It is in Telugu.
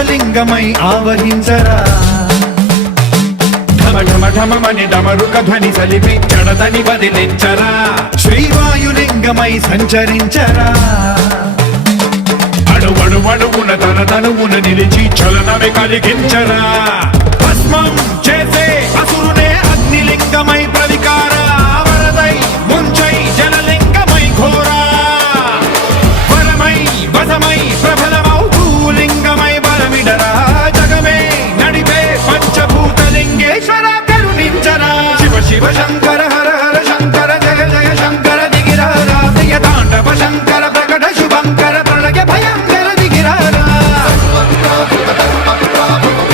ఆకాశలింగమై ఆవహించరా ఢమ ఢమ ఢమమని డమరుక ధ్వని సలిపి జడదని వదిలించరా శ్రీవాయులింగమై సంచరించరా అణువణువున తన తనువున నిలిచి చలనమే కలిగించరా భస్మం